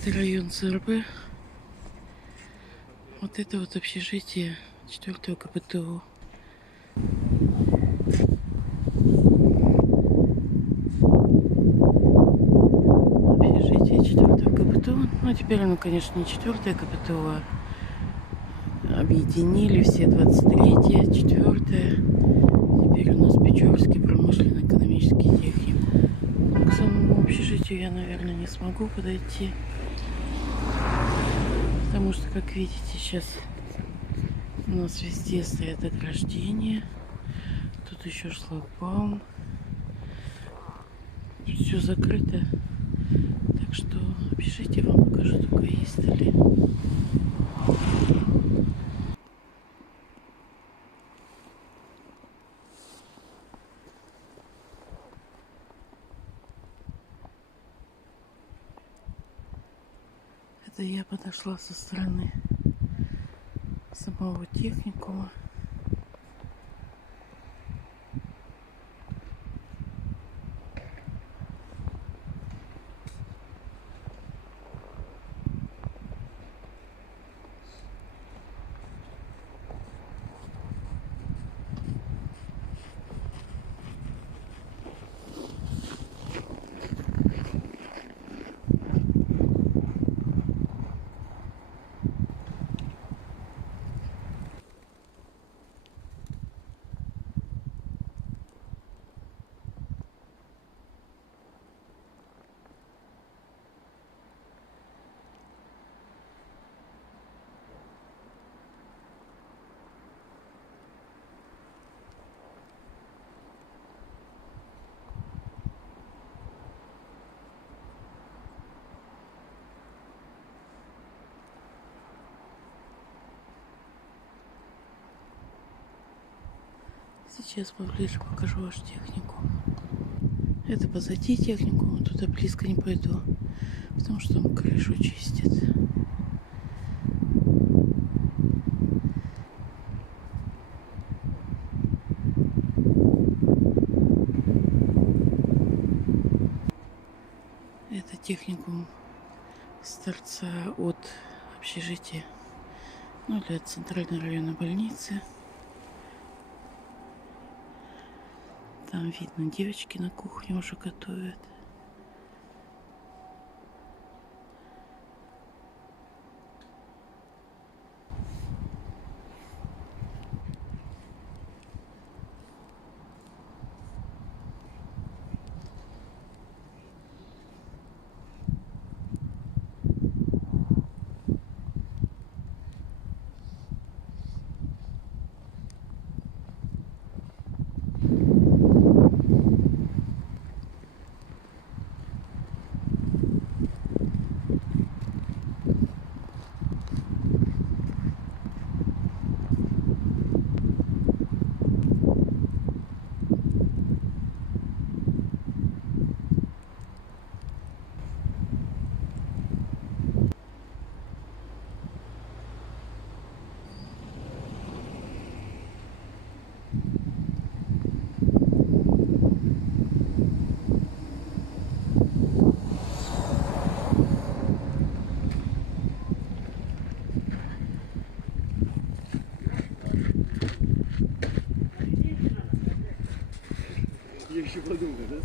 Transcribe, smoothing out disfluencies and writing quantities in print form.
Это район СРБ. Вот это вот общежитие 4-го КПТУ. Общежитие 4-го КПТУ. Ну, теперь оно, конечно, не 4-е КПТУ, а объединили все 23-е, 4-е. Теперь у нас Печорский промышленно-экономический техникум. Ну, к самому общежитию я, наверное, не смогу подойти. Потому что, как видите, сейчас у нас везде стоят ограждения. Тут еще шлагбаум. Все закрыто. Так что общежитие вам покажу только издали. Это я подошла со стороны самого техникума. Сейчас поближе покажу ваш техникум. Это позади техникума, туда близко не пойду, потому что там крышу чистят. Это техникум с торца от общежития, ну или от центральной районной больницы. Там видно, девочки на кухне уже готовят. Я еще подумаю, да?